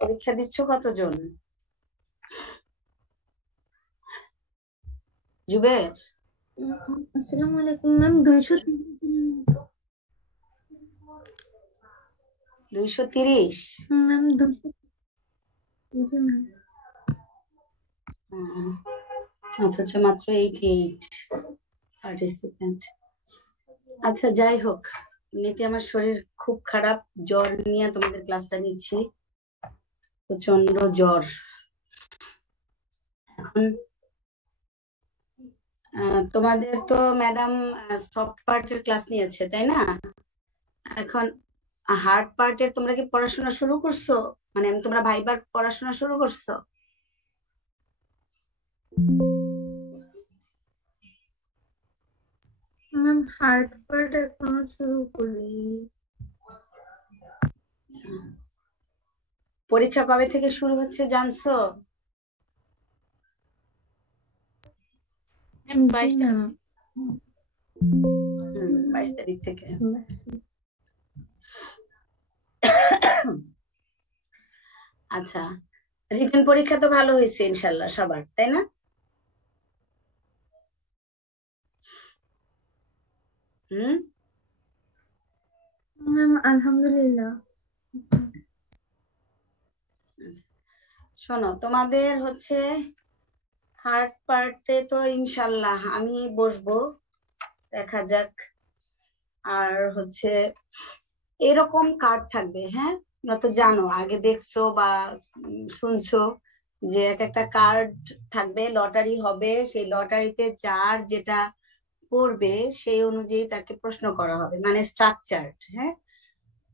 পরীক্ষা দিচ্ছ কতজন? জুবের, আসসালামু আলাইকুম ম্যাম। 230 ম্যাম 200। জি ম্যাম। অথচ মাত্র 88 পার্টিসিপেন্ট। আচ্ছা, যাই হোক, এমনিতে আমার শরীর খুব খারাপ, জ্বর নিয়ে তোমাদের ক্লাসটা নিচ্ছি, প্রচন্ড জ্বর। এখন তোমাদের তো ম্যাডাম সফট পার্টের ক্লাস নিয়েছে, তাই না? এখন হার্ড পার্টের তোমরা কি পড়াশোনা শুরু করছো? মানে তোমরা ভাইবার পড়াশোনা শুরু করছো? ম্যাম হার্ড পার্ট এখনো শুরু করিনি। পরীক্ষা কবে থেকে শুরু হচ্ছে জানছো? জি ম্যাম। 22 তারিখ থেকে। আচ্ছা, রিটেন পরীক্ষা তো ভালো হয়েছে ইনশাল্লাহ সবার, তাই না? ম্যাম আলহামদুলিল্লাহ। শোনো, তোমাদের হচ্ছে হার্ড পার্টে তো ইনশাল্লাহ আমি বসবো, দেখা যাক। আর হচ্ছে এরকম কার্ড থাকবে, হ্যাঁ, তোমরা তো জানো, আগে দেখছো বা শুনছো যে এক একটা কার্ড থাকবে, লটারি হবে, সেই লটারিতে যার যেটা পড়বে সেই অনুযায়ী তাকে প্রশ্ন করা হবে, মানে স্ট্রাকচার। হ্যাঁ,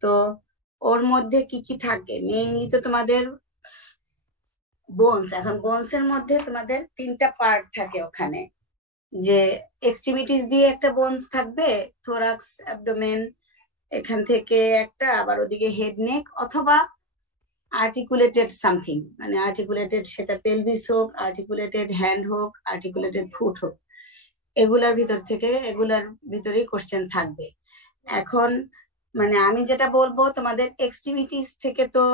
তো ওর মধ্যে কি কি থাকে? মেইনলি তো তোমাদের বোনস। এখন বোনসের মধ্যে তোমাদের 3টা পার্ট থাকে ওখানে, যে এক্সট্রিমিটিস দিয়ে একটা বোনস থাকবে, থোরাক্স, অ্যাবডোমেন, এখান থেকে একটা, আবার ওদিকে হেড নেক, অথবা আর্টিকুলেটেড সামথিং, মানে আর্টিকুলেটেড সেটা পেলভিস হোক, আর্টিকুলেটেড হ্যান্ড হোক, আর্টিকুলেটেড ফুট হোক, এগুলার ভিতর থেকে, এগুলার ভিতরেই কোশ্চেন থাকবে। এখন মানে আমি যেটা বলবো, তোমাদের এক্সট্রিমিটিস থেকে তো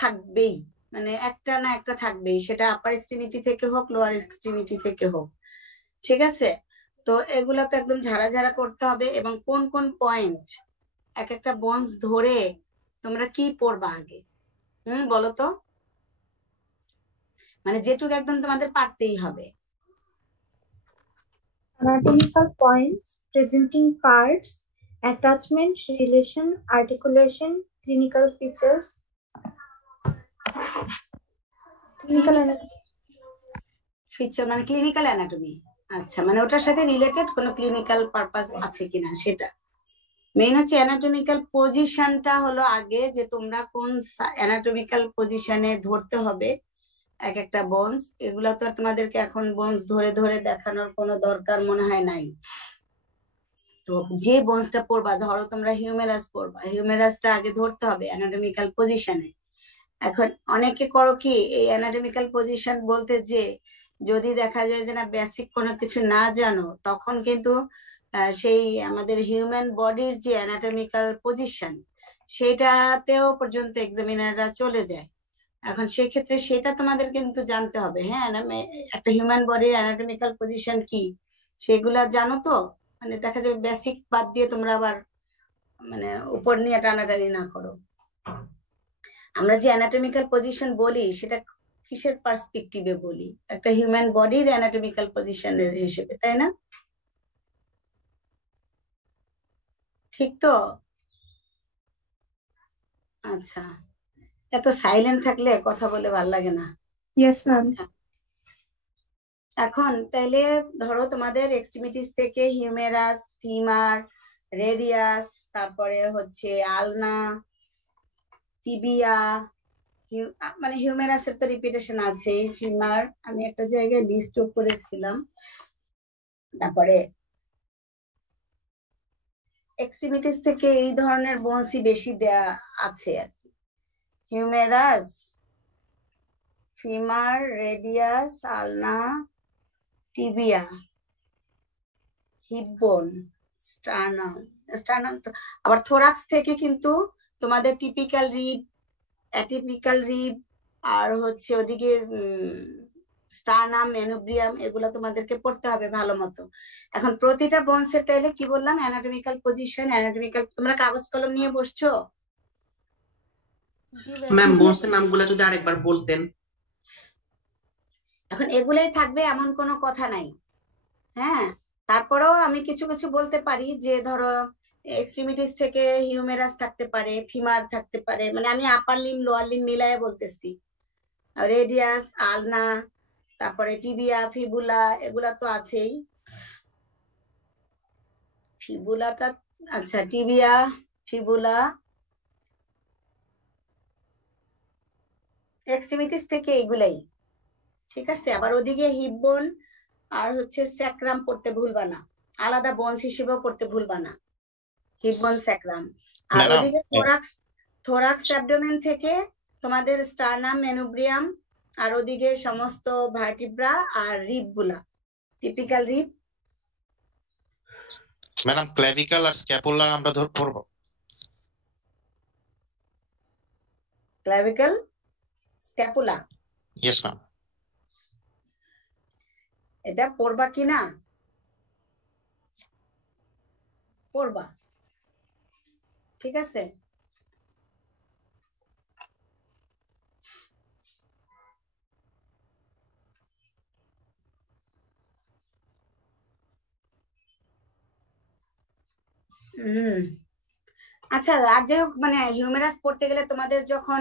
থাকবেই, মানে একটা না একটা থাকবেই, সেটা আপার এক্সট্রিমিটি থেকে হোক, লোয়ার এক্সট্রিমিটি থেকে হোক, ঠিক আছে? তো এগুলা তো একদম ঝাড়া ঝাড়া করতে হবে, এবং কোন কোন পয়েন্ট এক একটা বোনস ধরে তোমরা কি পড়বা আগে, বলো তো, মানে যেটুকু একদম তোমাদের পারতেই হবে। Anatomical points, presenting parts, attachment, relation, articulation, clinical features. Feature মানে ক্লিনিক্যাল অ্যানাটমি। আচ্ছা, মানে ওটার সাথে রিলেটেড কোনো ক্লিনিক্যাল পারপাস আছে কিনা সেটা। মেইন হচ্ছে অ্যানাটমিক্যাল পজিশনটা হলো আগে, যে তোমরা কোন অ্যানাটমিক্যাল পজিশনে ধরতে হবে এক একটা বোনস। এগুলো তো আর তোমাদেরকে এখন বোনস ধরে ধরে দেখানোর কোনো দরকার মনে হয় নাই। তো যে বোনসটা পড়বা, ধরো তোমরা হিউমেরাস পড়বা, হিউমেরাসটা আগে ধরতে হবে অ্যানাটমিক্যাল পজিশনে। এখন অনেকে করো কি, এই অ্যানাটমিক্যাল পজিশন বলতে যে যদি দেখা যায় যে না বেসিক কোনো কিছু না জানো, তখন কিন্তু সেই আমাদের হিউম্যান বডির যে অ্যানাটমিক্যাল পজিশন, সেটাতেও পর্যন্ত এক্সামিনাররা চলে যায়। এখন সেক্ষেত্রে সেটা তোমাদের কিন্তু জানতে হবে। হ্যাঁ, একটা হিউম্যান বডির অ্যানাটমিক্যাল পজিশন কি সেগুলা জানো তো, মানে দেখা যাবে বেসিক বাদ দিয়ে তোমরা আবার মানে উপর নিয়ে টানাটানি না করো। আমরা যে অ্যানাটমিক্যাল পজিশন বলি, সেটা কিসের পার্সপেক্টিভে বলি? একটা হিউম্যান বডির অ্যানাটমিক্যাল পজিশনের হিসেবে, তাই না? ঠিক তো? আচ্ছা, এত সাইলেন্ট থাকলে কথা বলে ভাল লাগে না। Yes ma'am. আচ্ছা, এখন তাইলে ধরো তোমাদের এক্সট্রিমিটিস থেকে হিউমেরাস, ফিমার, রেডিয়াস, তারপরে হচ্ছে আলনা, টিবিয়া, মানে হিউমেরাসের তো রিপিটেশন আছে, ফিমার আমি একটা জায়গায় লিস্ট করেছিলাম, তারপরে এক্সট্রিমিটিস থেকে এই ধরনের বোনসই বেশি দেয়া আছে আর কি। হিউমেরাস, ফিমার, রেডিয়াস, আলনা, টিবিয়া, হিপ বোন, স্টার্নাম। স্টার্নাম তো আবার থোরাক্স থেকে কিন্তু তোমাদের টিপিক্যাল রিব, অ্যাটিপিক্যাল রিব, আর হচ্ছে ওদিকে স্টারনাম, মেনোব্রিয়াম, এগুলো তোমাদেরকে পড়তে হবে ভালো মতো। এখন প্রতিটা বোনসের তাইলে কি বললাম, অ্যানাটমিক্যাল পজিশন, অ্যানাটমিক্যাল, তোমরা কাগজ কলম নিয়ে বসছো? ম্যাম বোনসের নামগুলো যদি আরেকবার বলতেন। এখন এগুলাই থাকবে এমন কোনো কথা নাই, হ্যাঁ। তারপরেও আমি কিছু কিছু বলতে পারি, যে ধরো এক্সট্রিমিটিস থেকে হিউমেরাস থাকতে পারে, ফিমার থাকতে পারে, মানে আমি আপার লিম লোয়ার লিম মিলায় বলতেছি। রেডিয়াস, আলনা, তারপরে টিবিয়া, ফিবুলা, এগুলা তো আছেই। ফিবুলাটা, আচ্ছা, টিবিয়া, ফিবুলা, এক্সট্রিমিটিস থেকে এগুলাই, ঠিক আছে। আবার ওদিকে হিপ বোন আর হচ্ছে স্যাক্রাম পড়তে ভুলবা না, আলাদা বোনস হিসেবেও পড়তে ভুলবা না, হিপ বোন, স্যাক্রাম। আর ম্যাডাম ওদিকে থোরাক্স অ্যাবডোমেন থেকে তোমাদের স্টারনাম, মেনোব্রিয়াম, আর ওদিকে সমস্ত ভার্টিব্রা আর রিব গুলা, টিপিক্যাল রিব। ম্যাডাম ক্লেভিকল আর স্ক্যাপুলা আমরা ধর পড়বো। Clavicle, scapula, yes ma'am. এটা পড়বা কি না? পড়বা, ঠিক আছে। আচ্ছা, আর যাই হোক, মানে হিউমেরাস পড়তে গেলে তোমাদের যখন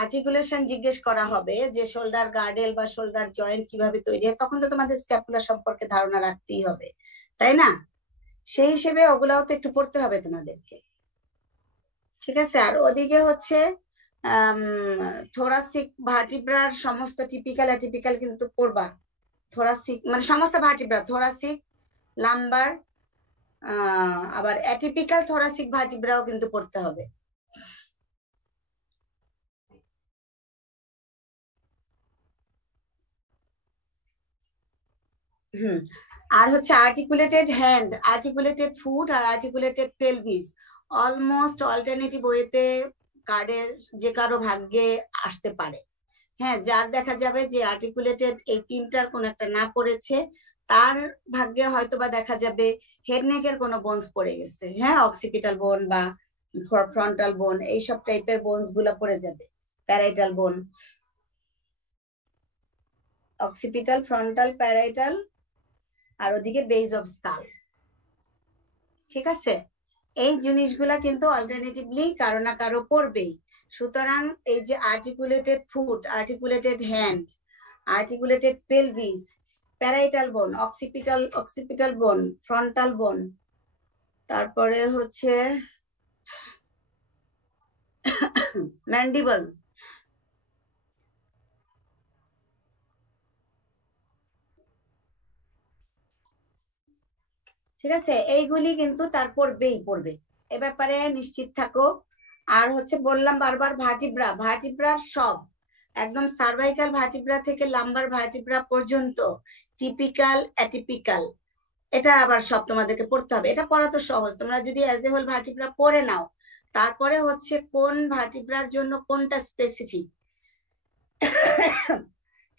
আর্টিকুলেশন জিজ্ঞেস করা হবে, যে শোল্ডার গার্ডেল বা শোল্ডার জয়েন্ট কিভাবে তৈরি হয়, তখন তো তোমাদের স্ক্যাপুলা সম্পর্কে ধারণা রাখতেই হবে, তাই না? সেই হিসেবে ওগুলাও তো একটু পড়তে হবে তোমাদেরকে, ঠিক আছে। আর ওদিকে হচ্ছে থোরাসিক ভার্টিব্রার সমস্ত টিপিক্যাল অ্যাটিপিক্যাল কিন্তু পড়বা। থোরাসিক মানে সমস্ত ভার্টিব্রা, থোরাসিক, লাম্বার, আবার অ্যাটিপিক্যাল থোরাসিক ভার্টিব্রাও কিন্তু পড়তে হবে। আর হচ্ছে আর্টিকুলেটেড হ্যান্ড, আর্টিকুলেটেড ফুট আর আর্টিকুলেটেড পেলভিস অলমোস্ট অল্টারনেটিভ ওয়েতে কার্ডের যে কারো ভাগ্যে আসতে পারে, হ্যাঁ। যার দেখা যাবে যে আর্টিকুলেটেড এই তিনটার কোন একটা না পড়েছে, তার ভাগ্যে হয়তো বা দেখা যাবে হেড নেকের কোনো বোনস পড়ে গেছে, হ্যাঁ, অক্সিপিটাল বোন বা ফ্রন্টাল বোন, এইসব টাইপের বোনস গুলা পড়ে যাবে। প্যারাইটাল বোন, অক্সিপিটাল, ফ্রন্টাল, প্যারাইটাল, আর ওদিকে বেজ অফ স্কাল, ঠিক আছে। এই জিনিসগুলা কিন্তু অল্টারনেটিভলি কারো না কারো পড়বেই। সুতরাং এই যে articulated foot, articulated hand, articulated pelvis, parietal বোন, অক্সিপিটাল বোন, ফ্রন্টাল বোন, তারপরে হচ্ছে ম্যান্ডিবল, ঠিক আছে। এইগুলি কিন্তু তার পড়বে, এ ব্যাপারে নিশ্চিত থাকো। আর হচ্ছে বললাম বারবার, ভার্টিব্রার সব একদম সার্ভাইকাল ভার্টিব্রা থেকে লাম্বার ভার্টিব্রা পর্যন্ত টিপিক্যাল, অ্যাটিপিক্যাল, এটা আবার সব তোমাদেরকে পড়তে হবে। এটা পড়া তো সহজ, তোমরা যদি অ্যাজ এ হোল ভার্টিব্রা পড়ে নাও, তারপরে হচ্ছে কোন ভার্টিব্রার জন্য কোনটা স্পেসিফিক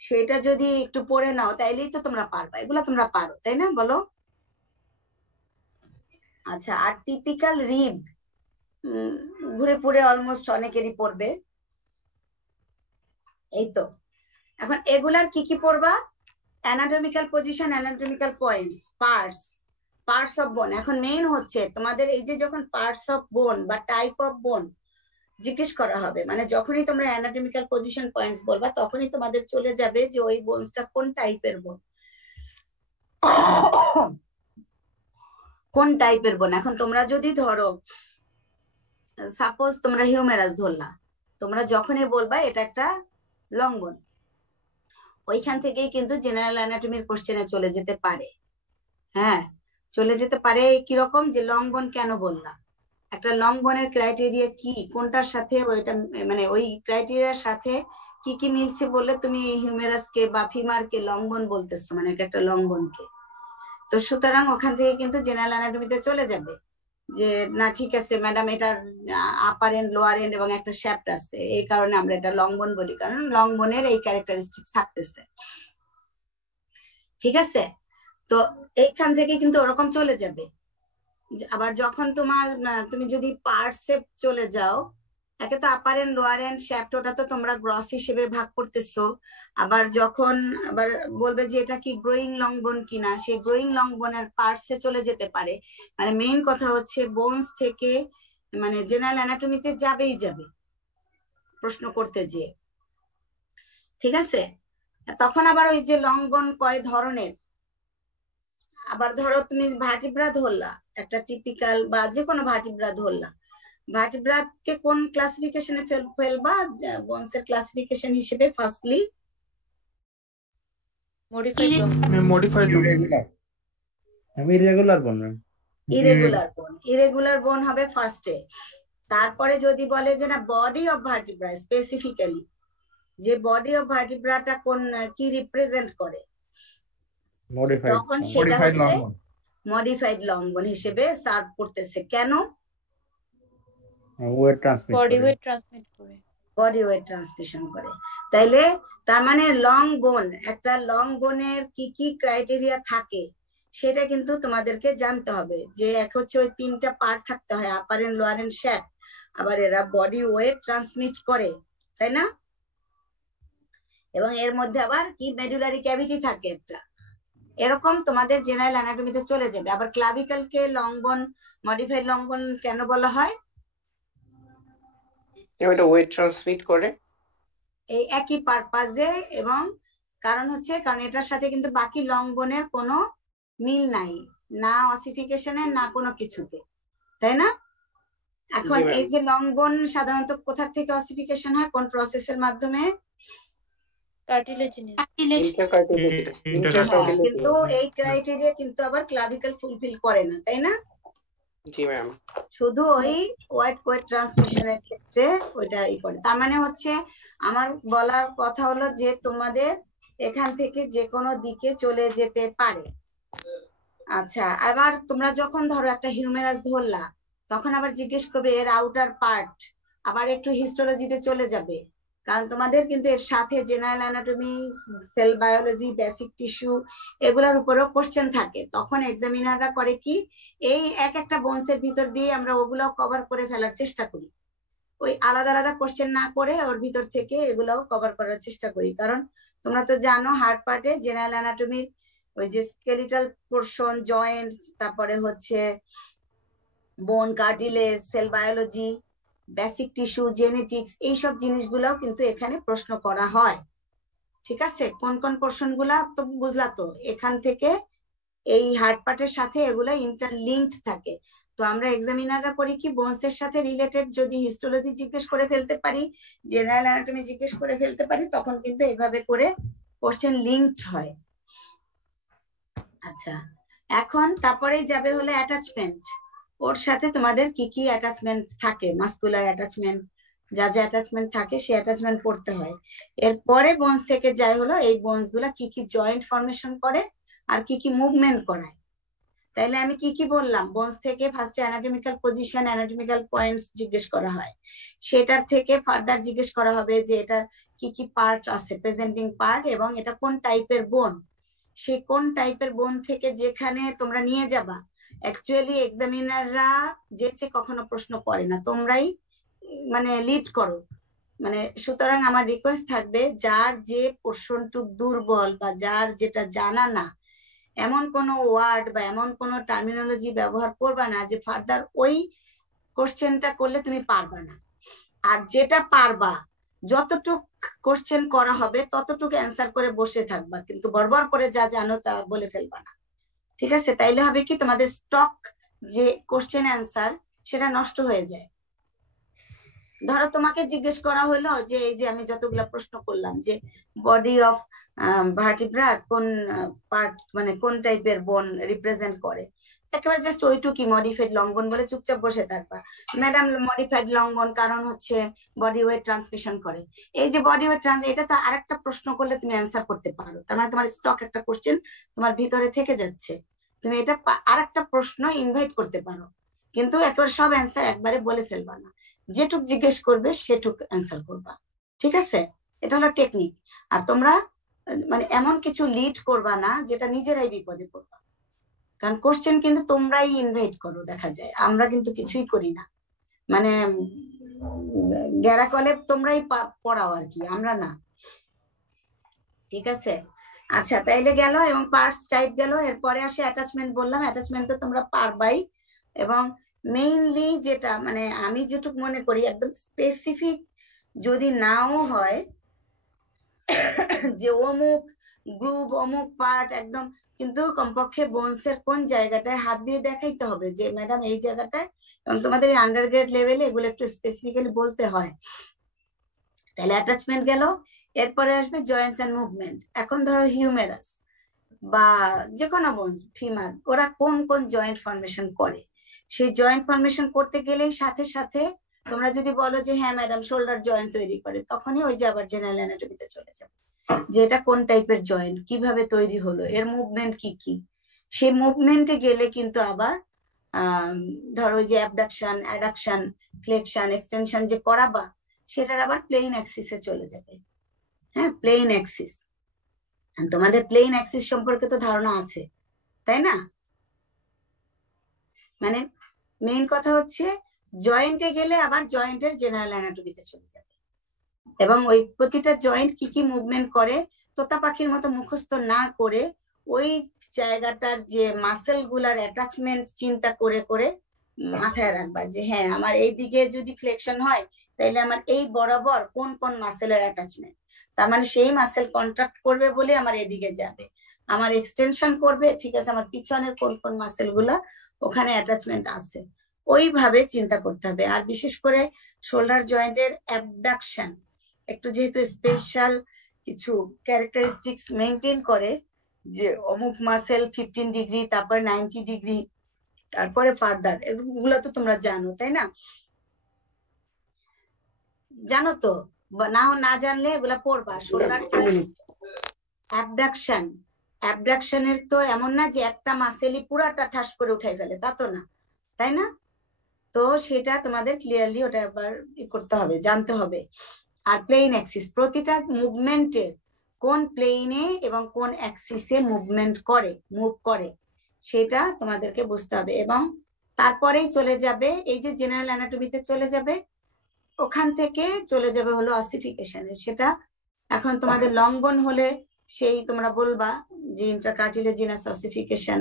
সেটা যদি একটু পড়ে নাও, তাইলেই তো তোমরা পারবা। এগুলা তোমরা পারো, তাই না, বলো? আচ্ছা, আর টিপিক্যাল রিব ঘুরে পুরে অলমোস্ট অনেকেরই পড়বে, এই তো। এখন এগুলার কি কি পড়বা? Anatomical position, anatomical points, parts of বোন। এখন মেইন হচ্ছে তোমাদের এই যে যখন পার্টস অফ বোন বা টাইপ অফ বোন জিজ্ঞেস করা হবে, মানে যখনই তোমরা অ্যানাটমিক্যাল পজিশন পয়েন্টস বলবা, তখনই তোমাদের চলে যাবে যে ওই বোনসটা কোন টাইপের বোন, কোন টাইপের বোন। এখন তোমরা যদি ধরো, সাপোজ তোমরা হিউমেরাস ধরলা, তোমরা যখনই বলবা এটা একটা লং বোন, ওইখান থেকেই কিন্তু জেনারেল অ্যানাটমির কোশ্চেনে চলে যেতে পারে, হ্যাঁ, চলে যেতে পারে। কিরকম, যে লং বোন কেন বললা, একটা লং বোনের ক্রাইটেরিয়া কি, কোনটার সাথে ওইটা, মানে ওই ক্রাইটেরিয়ার সাথে কি কি মিলছে বললে তুমি হিউমেরাসকে বা ফিমারকে লং বোন বলতেছো, মানে একটা লং বোনকে। তো সুতরাং ওখান থেকে কিন্তু জেনারেল অ্যানাটমিতে চলে যাবে। যে না ঠিক আছে ম্যাডাম, এটার আপার এন্ড লোয়ার এন্ড এবং একটা শ্যাফট আছে, এই কারণে আমরা এটা লং বোন বলি, কারণ লং বোনের এই ক্যারেক্টারিস্টিক্স থাকতেছে। ঠিক আছে, তো এইখান থেকে কিন্তু ওরকম চলে যাবে। আবার যখন তুমি যদি পার্টসে চলে যাও, একে তো আপার এন্ড লোয়ার এন্ড শ্যাফট, ওটা তো তোমরা গ্রস হিসেবে ভাগ করতেছো। আবার যখন আবার বলবে যে এটা কি গ্রোয়িং লং বোন কিনা, সেই গ্রোয়িং লং বোনের পার্টসে চলে যেতে পারে। মানে মেইন কথা হচ্ছে বোনস থেকে মানে জেনারেল অ্যানাটমিতে যাবেই যাবে প্রশ্ন করতে যে। ঠিক আছে, তখন আবার ওই যে লং বোন কয় ধরনের, আবার ধরো তুমি ভার্টিব্রা ধরলা, একটা টিপিক্যাল বা যে কোনো ভার্টিব্রা ধরলা, ভার্টিব্রাকে কোন ক্লাসিফিকেশনে ফেলবা? বোনসের ক্লাসিফিকেশন হিসেবে ফার্স্টলি মডিফাইড আমি ইরেগুলার বললাম। ইরেগুলার বোন হবে ফার্স্টে। তারপরে যদি বলে যে না বডি অফ ভার্টিব্রা, স্পেসিফিক্যালি যে বডি অফ ভার্টিব্রাটা কোন কি রিপ্রেজেন্ট করে, তখন সেটা হচ্ছে মডিফাইড লং বোন হিসেবে সার্ভ করতেছে। কেন? ওয়েট ট্রান্সমিট করে। বডি ওয়েট ট্রান্সমিশন করে। তাইলে তার মানে লং বোন, একটা লং বোনের কি কি ক্রাইটেরিয়া থাকে সেটা কিন্তু তোমাদেরকে জানতে হবে। যে এক হচ্ছে ওই তিনটা পার্ট থাকতে হয়, আপার এন্ড লোয়ার এন্ড শ্যাফট, আবার এরা বডি ওয়েট ট্রান্সমিট করে, তাই না? এবং এর মধ্যে আবার কি মেডুলারি ক্যাভিটি থাকে একটা, এরকম তোমাদের জেনারেল অ্যানাটমিতে চলে যাবে। আবার ক্লাভিক্যালকে লং বোন, মডিফাইড লং বোন কেন বলা হয়? এটা ওয়েট ট্রান্সমিট করে এই একই পারপাজে, এবং কারণ হচ্ছে কারণ এটার সাথে কিন্তু বাকি লং বোনের কোনো মিল নাই, না অসিফিকেশনে না কোনো কিছুতে, তাই না? এখন এই যে লং বোন সাধারণত কোথা থেকে অসিফিকেশন হয়, কোন প্রসেসের মাধ্যমে? কিন্তু এই ক্রাইটেরিয়া কিন্তু আবার ক্লাভিক্যাল ফুলফিল করে না, তাই না? জি ম্যাম। শুধু ওই ওয়েট ট্রান্সমিশনের ক্ষেত্রে ওইটাই করে। তার মানে হচ্ছে আমার বলার কথা হলো যে তোমাদের এখান থেকে যে কোনো দিকে চলে যেতে পারে। আচ্ছা, আবার তোমরা যখন ধরো একটা হিউমেরাস ধরলা, তখন আবার জিজ্ঞেস করবে এর আউটার পার্ট, আবার একটু হিস্টোলজিতে চলে যাবে, কারণ তোমাদের কিন্তু এর সাথে general anatomy, sell biology, basic tissue এগুলোর উপরেও কোশ্চেন থাকে। তখন এক্সামিনাররা করে কি, এই এক একটা বোনসের ভিতর দিয়ে আমরা ওগুলো কভার করে ফেলার চেষ্টা করি, ওই আলাদা আলাদা কোশ্চেন না করে ওর ভিতর থেকে এগুলোও কভার করার চেষ্টা করি। কারণ তোমরা তো জানো হার্ট পার্টে জেনারেল অ্যানাটমির ওই যে স্কেলিটাল পোর্শন, জয়েন্ট, তারপরে হচ্ছে বোন, cartilage, sell biology, basic tissue, genetics, এইসব জিনিসগুলোও কিন্তু এখানে প্রশ্ন করা হয়। ঠিক আছে, কোন কোন পোর্শন গুলা তো বুঝলা তো, এখান থেকে এই হার্ট পার্টের সাথে এগুলা ইন্টারলিঙ্কড থাকে। তো আমরা এক্সামিনাররা করি কি, বোনসের সাথে রিলেটেড যদি হিস্টোলজি জিজ্ঞেস করে ফেলতে পারি, জেনারেল অ্যানাটমি জিজ্ঞেস করে ফেলতে পারি, তখন কিন্তু এভাবে করে কোশ্চেন লিঙ্কড হয়। আচ্ছা, এখন তারপরেই যাবে হলো অ্যাটাচমেন্ট। ওর সাথে তোমাদের কি কি অ্যাটাচমেন্ট থাকে, মাসকুলার অ্যাটাচমেন্ট, যা যা অ্যাটাচমেন্ট থাকে সেই অ্যাটাচমেন্ট পড়তে হয়। এরপরে বোনস থেকে যায় হলো এই বোনস গুলা কি কি জয়েন্ট ফর্মেশন করে আর কি কি মুভমেন্ট করায়। তাইলে আমি কি কি বললাম, বোনস থেকে ফার্স্টে অ্যানাটমিক্যাল পজিশন, অ্যানাটমিক্যাল পয়েন্টস জিজ্ঞেস করা হয়, সেটার থেকে ফার্দার জিজ্ঞেস করা হবে যে এটার কি কি পার্ট আছে, প্রেজেন্টিং পার্ট, এবং এটা কোন টাইপের বোন। সে কোন টাইপের বোন থেকে যেখানে তোমরা নিয়ে যাবা, অ্যাকচুয়ালি এক্সামিনাররা যেচে কখনো প্রশ্ন করে না, তোমরাই মানে লিড করো। মানে সুতরাং আমার রিকোয়েস্ট থাকবে, যার যে পোর্শনটুক দুর্বল বা যার যেটা জানা না, এমন কোনো ওয়ার্ড বা এমন কোনো টার্মিনোলজি ব্যবহার করবা না যে ফার্দার ওই কোশ্চেনটা করলে তুমি পারবা না। আর যেটা পারবা, যতটুক কোশ্চেন করা হবে ততটুকু অ্যান্সার করে বসে থাকবা, কিন্তু বড়বড় করে যা জানো তা বলে ফেলবা না। ঠিক আছে, তাইলে হবে কি, তোমাদের স্টক যে কোশ্চেন অ্যান্সার সেটা নষ্ট হয়ে যায়। ধরো তোমাকে জিজ্ঞেস করা হলো যে এই যে আমি যতগুলা প্রশ্ন করলাম যে বডি অফ ভার্টিব্রা কোন পার্ট, মানে কোন টাইপের বোন রিপ্রেজেন্ট করে, একেবারে জাস্ট ওইটুকুই মডিফাইড লং বোন বলে চুপচাপ বসে থাকবা। ম্যাডাম মডিফাইড লং বোন কারণ হচ্ছে বডি ওয়েট ট্রান্সমিশন করে। এই যে বডি ওয়েট এটা তো আরেকটা প্রশ্ন করলে তুমি অ্যান্সার করতে পারো, তার মানে তোমার স্টক একটা কোশ্চেন তোমার ভিতরে থেকে যাচ্ছে, তুমি এটা আরেকটা প্রশ্ন ইনভাইট করতে পারো। কিন্তু একবার সব অ্যান্সার একবারে বলে ফেলবা না, যেটুক জিজ্ঞেস করবে সেটুক অ্যান্সার করবা, ঠিক আছে? এটা হলো টেকনিক। আর তোমরা মানে এমন কিছু লিড করবা না যেটা নিজেরাই বিপদে পড়বা, কারণ কোশ্চেন কিন্তু তোমরাই ইনভাইট করো, দেখা যায় আমরা কিন্তু কিছুই করি না, মানে গ্যারা কলে তোমরাই পড়াও আর কি, আমরা না, ঠিক আছে? আচ্ছা তাইলে গেল, এবং পার্টস টাইপ গেল। এরপরে আসে অ্যাটাচমেন্ট, বললাম অ্যাটাচমেন্ট তো তোমরা পারবাই। এবং মেইনলি যেটা মানে আমি যেটুকু মনে করি একদম স্পেসিফিক যদি নাও হয় যে অমুক গ্রুপ অমুক পার্ট একদম, কিন্তু কমপক্ষে বোনসের কোন জায়গাটায় হাত দিয়ে দেখাইতে হবে যে ম্যাডাম এই জায়গাটায়, এবং তোমাদের আন্ডারগ্রেড লেভেলে এগুলো একটু স্পেসিফিক্যালি বলতে হয়। তাহলে অ্যাটাচমেন্ট গেল। এরপরে আসবে জয়েন্টস এন্ড মুভমেন্ট। এখন ধরো হিউমেরাস বা যে কোনো বোনস ফিমার, ওরা কোন কোন জয়েন্ট ফর্মেশন করে, সেই জয়েন্ট ফর্মেশন করতে গেলেই সাথে সাথে তোমরা যদি বলো যে হ্যাঁ ম্যাডাম শোল্ডার জয়েন্ট তৈরি করে, তখনই ওই যে আবার জেনারেল অ্যানাটমিতে চলে যাবে যে এটা কোন টাইপের জয়েন্ট, কিভাবে তৈরি হলো, এর মুভমেন্ট কি কি। সেই মুভমেন্টে গেলে কিন্তু আবার ধরো যে অ্যাবডাকশন, অ্যাডাকশন, ফ্লেকশন, এক্সটেনশন যে করাবা, সেটার আবার প্লেন অ্যাক্সিসে চলে যাবে। হ্যাঁ, প্লেন অ্যাক্সিস, তোমাদের প্লেন অ্যাক্সিস সম্পর্কে তো ধারণা আছে, তাই না? মানে মেইন কথা হচ্ছে জয়েন্টে গেলে আবার জয়েন্টের জেনারেল অ্যানাটমিতে চলে যাবে, এবং ওই প্রতিটা জয়েন্ট কি কি মুভমেন্ট করে তোতা পাখির মতো মুখস্থ না করে ওই জায়গাটার যে মাসেল গুলার অ্যাটাচমেন্ট চিন্তা করে করে মাথায় রাখবা যে হ্যাঁ আমার এই দিকে যদি ফ্লেকশন হয় তাহলে আমার এই বরাবর কোন কোন মাসেলের অ্যাটাচমেন্ট, তার মানে সেই মাসেল কন্ট্রাক্ট করবে বলে আমার এদিকে যাবে, আমার এক্সটেনশন করবে, ঠিক আছে, আমার পিছনের কোন কোন মাসেল গুলা ওখানে অ্যাটাচমেন্ট আছে, ওইভাবে চিন্তা করতে হবে। আর বিশেষ করে শোল্ডার জয়েন্টের অ্যাবডাকশন একটু যেহেতু স্পেশাল কিছু ক্যারেক্টারিস্টিক্স মেনটেন করে, যে অমুক মাসেল 15 ডিগ্রি, তারপর 90 ডিগ্রি, তারপরে ফার্দার, এগুলো তো তোমরা জানো, তাই না? জানো তো, না জানলে এগুলা পড়বা। শোল্ডার অ্যাবডাকশন, অ্যাবডাকশনের তো এমন না যে একটা মাসেলই পুরাটা ঠাস করে উঠাই ফেলে, তা তো না, তাই না? তো সেটা তোমাদের ক্লিয়ারলি ওটা একবার করতে হবে, জানতে হবে। আর প্লেন অ্যাক্সিস, প্রতিটা মুভমেন্টের কোন প্লেনে এবং কোন অ্যাক্সিসে মুভমেন্ট করে, মুভ করে, সেটা তোমাদেরকে বুঝতে হবে। এবং তারপরেই চলে যাবে এই যে জেনারেল অ্যানাটমিতে চলে যাবে, ওখান থেকে চলে যাবে হলো অসিফিকেশনে। সেটা এখন তোমাদের লং বোন হলে সেই তোমরা বলবা যে ইন্টারকার্টিলেজিনাস অসিফিকেশন,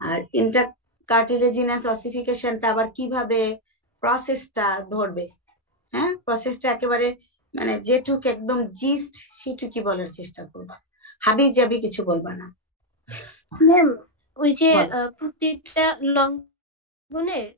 আর ইন্টারকার্টিলেজিনাস অসিফিকেশনটা আবার কিভাবে প্রসেসটা ধরবে। হ্যাঁ, প্রসেসটা একেবারে মানে যেটুক একদম জিস্ট সেটুকুই বলার চেষ্টা করবা, হাবি জাবি কিছু বলবা না। ম্যাম ওই যে বলো। প্রত্যেকটা লঙ্ঘনের